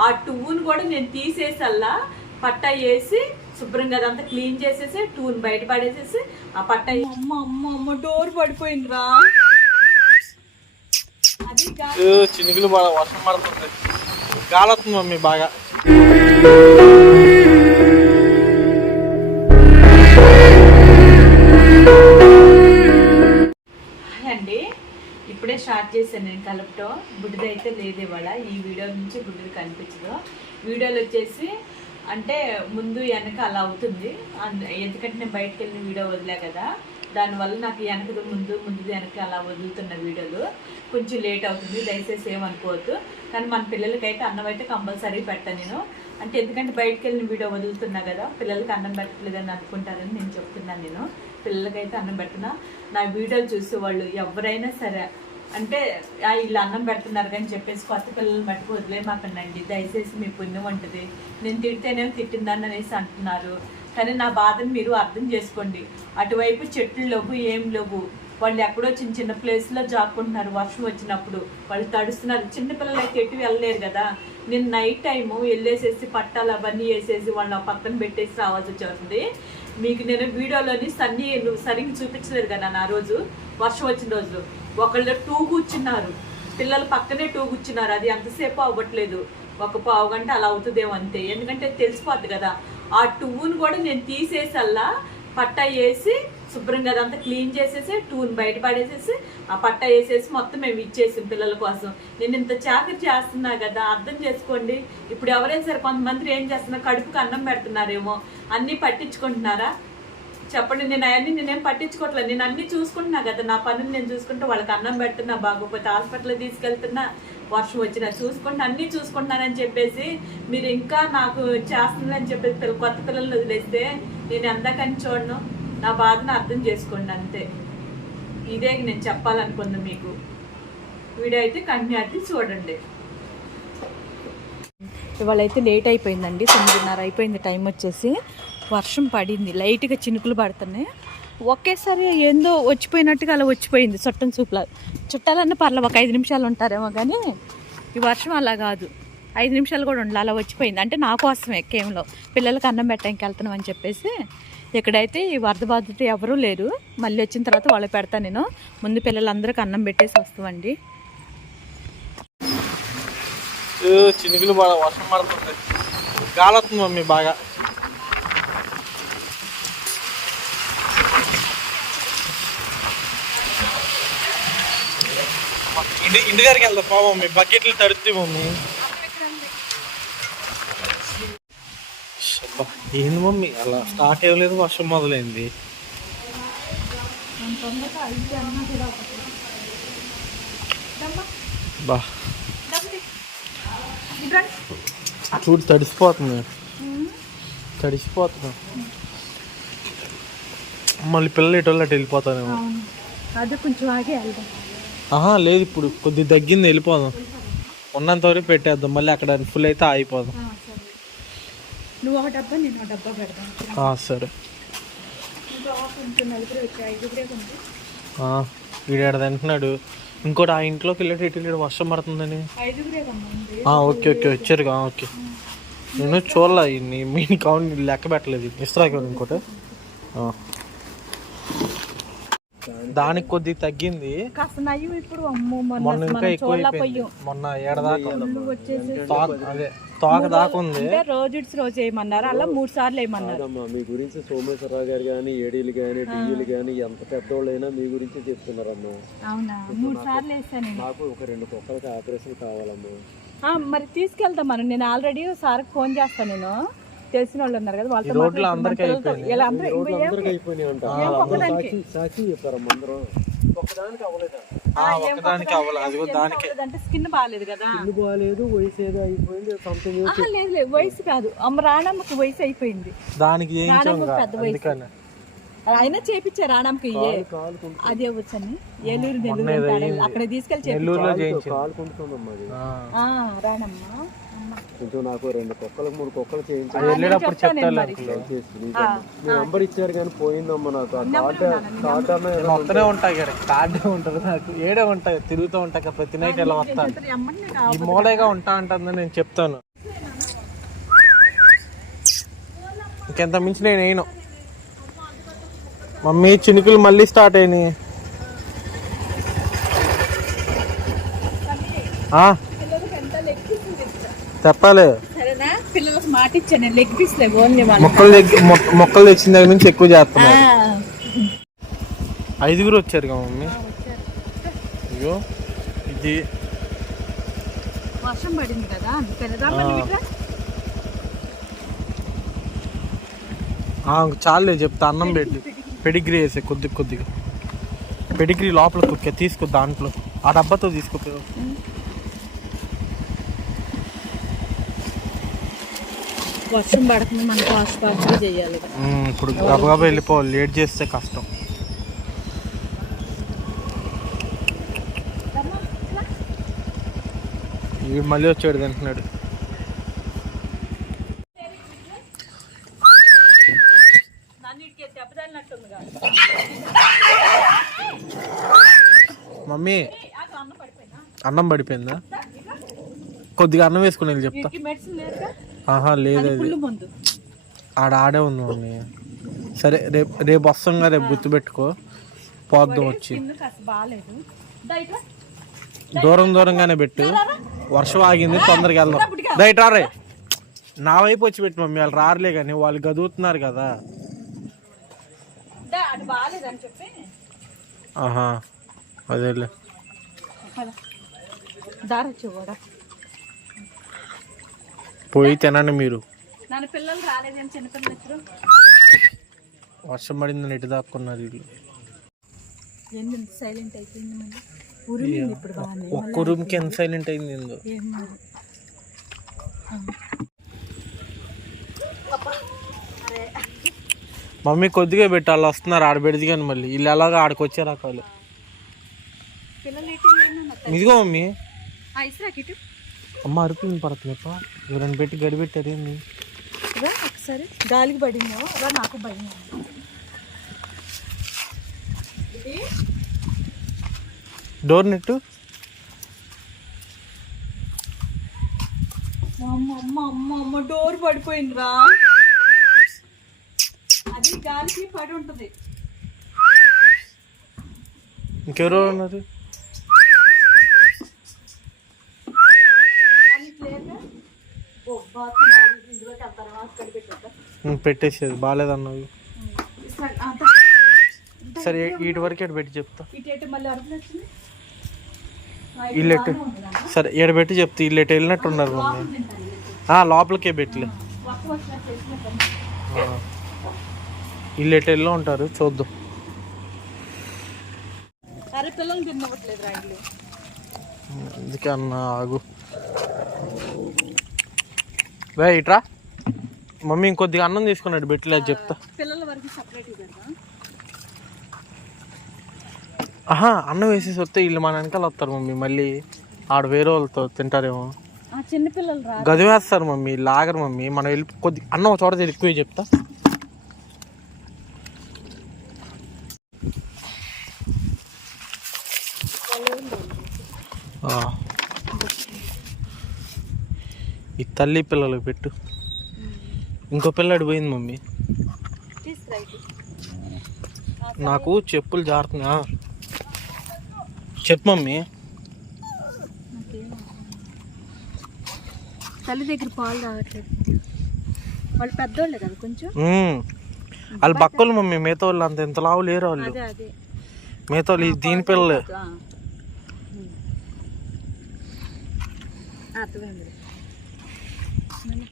ఆ టూన్ కూడా నేను తీసేసల్లా పట్ట వేసి శుభ్రంగా అదంతా క్లీన్ చేసేసి టూన్ బయట పడేసేసి ఆ పట్ట అమ్మ అమ్మ అమ్మ డోర్ పడిపోయిందిరా. అది గా- ఏ, చినుకులు బాగా వర్షం పడుతుంది. గాలి వస్తుంది మమ్మీ బాగా. కలపటం బుడ్డిది లేదు ఇవాళ. ఈ వీడియో నుంచి బుడ్డిది కనిపించదు. వీడియోలు వచ్చేసి అంటే ముందు వెనక అలా అవుతుంది. ఎందుకంటే నేను బయటకు వెళ్ళిన వీడియో వదిలే కదా. దానివల్ల నాకు వెనకది ముందు ముందు వెనక అలా వదులుతున్న వీడియోలు కొంచెం లేట్ అవుతుంది. దయచేసి ఏమనుకోవద్దు కానీ మన పిల్లలకైతే అన్నం అయితే కంపల్సరీ పెట్టాను నేను. అంటే ఎందుకంటే బయటకు వెళ్ళిన వీడియో వదులుతున్నా కదా పిల్లలకి అన్నం పెట్టలేదని అనుకుంటారని నేను చెప్తున్నాను నేను. పిల్లలకైతే అన్నం పెట్టినా. నా వీడియోలు చూసి వాళ్ళు ఎవరైనా సరే అంటే వీళ్ళు అన్నం పెడుతున్నారు కానీ చెప్పేసి కొత్త పిల్లలు మట్టుకు వదిలేమాకండి దయచేసి మీ పుణ్యం ఉంటుంది నేను తిడితేనేమో తిట్టిందని అనేసి అంటున్నారు. కానీ నా బాధను మీరు అర్థం చేసుకోండి. అటువైపు చెట్లు లేవు ఏం లేవు. వాళ్ళు ఎక్కడో చిన్న చిన్న ప్లేస్లో జాక్కుంటున్నారు వర్షం వచ్చినప్పుడు. వాళ్ళు తడుస్తున్నారు. చిన్నపిల్లలు అయితే ఎటు వెళ్ళలేరు కదా. నేను నైట్ టైము వెళ్ళేసేసి పట్టాలు అవన్నీ వేసేసి వాళ్ళని పక్కన పెట్టేసి రావాల్సి వచ్చేస్తుంది. మీకు నేను వీడియోలోని సన్నీ సరిగ్గా చూపించలేదు కదా నా రోజు వర్షం వచ్చిన రోజు. ఒకళ్ళు టూ కూర్చున్నారు. పిల్లలు పక్కనే టూ కూర్చున్నారు. అది ఎంతసేపు అవ్వట్లేదు. ఒక పావు గంట అలా అవుతుందేమో అంతే. ఎందుకంటే తెలిసిపోద్ది కదా. ఆ టూని కూడా నేను తీసేసల్లా పట్ట వేసి శుభ్రంగా అదంతా క్లీన్ చేసేసి టూని బయట పడేసేసి ఆ పట్ట వేసేసి మొత్తం మేము ఇచ్చేసాం పిల్లల కోసం. నేను ఇంత చాకరి చేస్తున్నా కదా అర్థం చేసుకోండి. ఇప్పుడు ఎవరైనా సరే కొంతమంది ఏం చేస్తున్నారు? కడుపుకి అన్నం పెడుతున్నారేమో. అన్నీ పట్టించుకుంటున్నారా? చెప్పండి నేను అవన్నీ నేనేం పట్టించుకోవట్లేదు. నేను అన్ని చూసుకుంటున్నా కదా నా పనులు నేను చూసుకుంటూ వాళ్ళకి అన్నం పెడుతున్నా బాగోపోతే హాస్పిటల్ తీసుకెళ్తున్నా వర్షం వచ్చినా చూసుకుంటున్నా అన్నీ చూసుకుంటున్నానని చెప్పేసి మీరు ఇంకా నాకు చేస్తుందని చెప్పేసి కొత్త పిల్లలు వదిలేస్తే నేను ఎంతకని చూడను? నా బాధను అర్థం చేసుకోండి అంతే. ఇదే నేను చెప్పాలనుకుంది మీకు. వీడియో అయితే కన్యాతి చూడండి. ఇవాళ అయితే లేట్ అయిపోయిందండి తొమ్మిదిన్నర అయిపోయింది టైం వచ్చేసి. వర్షం పడింది. లైట్గా చినుకులు పడుతున్నాయి. ఒకేసారి ఏందో వచ్చిపోయినట్టుగా అలా వచ్చిపోయింది చుట్టం చూపులా చుట్టాలన్న పర్లేదు ఒక ఐదు నిమిషాలు ఉంటారేమో కానీ ఈ వర్షం అలా కాదు. ఐదు నిమిషాలు కూడా ఉండాలి అలా వచ్చిపోయింది. అంటే నా కోసమే కేంలో పిల్లలకి అన్నం పెట్టడానికి వెళ్తున్నాం అని చెప్పేసి ఇక్కడైతే ఈ వరద బాధ్యత ఎవరూ లేరు. మళ్ళీ వచ్చిన తర్వాత వాళ్ళు పెడతా నేను. ముందు పిల్లలందరికీ అన్నం పెట్టేసి వస్తామండి. చినుకులు బాగా వర్షం పడుతుంది. గాలి వస్తుంది మమ్మీ బాగా. ఇంటి ఇంటిగారికి వెళ్దాం పాపం మీ బకెట్లు తడుతుంది మమ్మీ. అబ్బా, ఏంది మమ్మీ? అలా స్టార్ట్ అవ్వలేదు వర్షం మొదలైంది. బా. చూడు తడిసిపోతుంది. తడిసిపోతున్నా మళ్ళీ పిల్లలు ఇటు అటు వెళ్ళిపోతానేమో అదే కొంచెం ఆగి వెళ్దాం. ఆహా లేదు ఇప్పుడు కొద్ది తగ్గింది వెళ్ళిపోదాం. ఉన్నంత వరకు పెట్టేద్దాం మళ్ళీ అక్కడ ఫుల్ అయితే ఆగిపోదాం. నువ్వు ఒక డబ్బా నేను ఒక డబ్బా పెడతాను. సరే. వీడాడు తింటున్నాడు? ఇంకోటి ఆ ఇంట్లోకి వెళ్ళేటి ఇటు వర్షం పడుతుందని. ఓకే ఓకే వచ్చారు కా, ఓకే నేను చూడలే మీ కౌంట్ లెక్క పెట్టలేదు. ఇస్తారా ఇంకోటి. దానికి కొద్ది తగ్గింది. కాస్త ఇప్పుడు అమ్మో మొన్న మొన్న ఇంకా ఎక్కువ అయిపోయింది. మొన్న ఏడదాకా తోక అదే తోక దాకా ఉంది. అంటే రోజు ఇట్స్ రోజు వేయమన్నారు. అలా మూడు సార్లు వేయమన్నారు. మీ గురించి సోమేశ్వరరావు గారు కానీ ఏడీలు కానీ డిఈలు కానీ ఎంత పెద్దోళ్ళైనా మీ గురించి చెప్తున్నారమ్మా. అవునా? మూడు సార్లు వేసాను నేను. నాకు ఒక రెండు కుక్కలకి ఆపరేషన్ కావాలమ్మా. ఆ, మరి తీసుకెళ్తాం మనం. నేను ఆల్రెడీ సార్కి ఫోన్ చేస్తాను నేను. తెలిసిన వాళ్ళు ఉన్నారు కదా వాళ్ళతో అందరూ అవ్వలేదా. దానికి. స్కిన్ బాగాలేదు కదా. బాగాలేదు వయసు ఏదో అయిపోయింది సంథింగ్ లేదు లేదు. వయసు కాదు. అమ్మ రాణమ్మకి వయసు అయిపోయింది. దానికి పెద్ద వయసు. అయినా చేపించారు రాణమ్మకి అది వచ్చని ఏలూరు నెల్లూరు. అక్కడ తీసుకెళ్ళి చేపించారు. నెల్లూరులో చేయించాం కాలు కుంటుందమ్మా అది. ఆ. ఆ, రాణమ్మ. కొంచెం నాకు రెండు కుక్కలకు మూడు కుక్కలు చేయించాలి నంబర్ ఇచ్చారు కానీ పోయిందమ్మా నాకు. వస్తూనే ఉంటాయి కార్డే ఉంటుంది నాకు. ఏడే ఉంటాయి తిరుగుతూ ఉంటాయి ప్రతి నైట్ ఎలా వస్తాను. ఈ మూలగా ఉంటా ఉంటుందని నేను చెప్తాను. ఇంకెంత మించి నేను వేయను. మమ్మీ చినుకులు మళ్ళీ స్టార్ట్ అయినాయి. చెప్పాలి. సరేనా? పిల్లలకు మాట ఇచ్చాను లెగ్ పీస్ లేవు ఓన్లీ మొక్కలు మొక్కలు తెచ్చిన దగ్గర నుంచి ఎక్కువ చేస్తున్నారు. ఐదుగురు వచ్చారు కదా మమ్మీ? అయ్యో ఇది. వర్షం పడింది కదా చాలే చెప్తా అన్నం పెట్టి. పెడిగ్రీ వేసే కొద్ది కొద్దిగా. పెడిగ్రీ లోపల కుక్క తీసుకో దాంట్లో. ఆ డబ్బాతో తీసుకో వర్షం పడకుండా మనం ఫాస్ట్ ఫాస్ట్గా చేయాలి ఇప్పుడు గబగబా వెళ్ళిపోవాలి లేట్ చేస్తే కష్టం. వీడు మళ్ళీ వచ్చాడు తింటున్నాడు మమ్మీ అన్నం పడిపోయిందా? కొద్దిగా అన్నం వేసుకుని వెళ్ళి చెప్తా. ఆహా లేదు అది ఆడ ఆడే ఉంది మమ్మీ. సరే రేపు రేపు వస్తాం రేపు గుర్తుపెట్టుకో. పోద్దాం వచ్చి. దూరం దూరంగానే పెట్టు. వర్షం ఆగింది తొందరగా వెళ్దాం. రైట్ రారే. నా వైపు వచ్చి పెట్టు మమ్మీ వాళ్ళు రారులే కానీ వాళ్ళు గదువుతున్నారు కదా. ఆహా అదేలే. దారొచ్చు కూడా పోయి తినండి మీరు. పిల్లలు చిన్నపిల్లలు వచ్చారు వర్షం పడిందని ఎటు దాక్కున్నారు వీళ్ళు? సైలెంట్ అయిపోయింది ఇప్పుడు బాగానే. ఒక్క రూమ్కి ఎంత సైలెంట్ అయింది ఏందో? లేదు. మమ్మీ కొద్దిగా పెట్టి వాళ్ళు వస్తున్నారు ఆడ పెడితే కానీ మళ్ళీ. వీళ్ళు ఎలాగో ఆడికి వచ్చే రకాలు పిల్లలు ఇటు వెళ్ళినా నాకు ఇదిగో మమ్మీ. ఆ, అమ్మ అరుపులు పడుతుంది ఎవరైనా పెట్టి గడి పెట్టారు ఏంది? రా ఒకసారి. గాలికి పడిందేమో రా నాకు భయం. ఇది డోర్ నెట్టు. అమ్మ అమ్మ అమ్మ అమ్మ డోర్ పడిపోయిందిరా అది గాలికి పడి ఉంటుంది. ఇంకెవరో ఉన్నారు దానికి లేదా ఓ బాత్రూమ్ బాగాలేదు ఇందులోకి వెళ్తారా అక్కడ పెట్టేద్దా ఉమ్, పెట్టేసేది బాగాలేదన్నావు సరే, వీటి వరకు ఎటు పెట్టి చెప్తా ఎటు నాన్న. సరే ఈడ పెట్టి చెప్తా ఎటు వెళ్ళినట్టు ఉన్నారు మమ్మీ తింటాను వీళ్ళు. ఆ, లోపలికే పెట్టలే ఆ. వీళ్ళు ఎటు వెళ్ళి ఉంటారు చూద్దాం అందుకే అన్న ఆగు వే ఇట్రా. మమ్మీ ఇంకొద్దిగా అన్నం తీసుకున్నాడు పెట్టలేదు చెప్తా. పిల్లల వరకు సపరేట్ ఇద్దామా ఆహా అన్నం వేసేసి వస్తే వీళ్ళు మన వెనకాల వస్తారు మమ్మీ మళ్ళీ ఆడ వేరే వాళ్ళతో తింటారేమో. ఆ చిన్న పిల్లలు రా గది వేస్తారు మమ్మీ లాగరు మమ్మీ. మనం వెళ్ళి కొద్ది అన్నం ఒక చోట ఎక్కువ చెప్తా. ఆ. ఈ తల్లి పిల్లలకు పెట్టు. ఇంకో పిల్లడు పోయింది మమ్మీ. నాకు చెప్పులు జారుతున్నా. చెప్పు మమ్మీ. తల్లి దగ్గర పాలు రావట్లేదు. వాళ్ళు పెద్దోళ్ళే కదా కొంచెం. వాళ్ళు బక్కలు మమ్మీ మిగతా వాళ్ళు అంత ఎంత లావు లేరు వాళ్ళు. మిగతా వాళ్ళు దీని పిల్లలే. అర్థమైంది.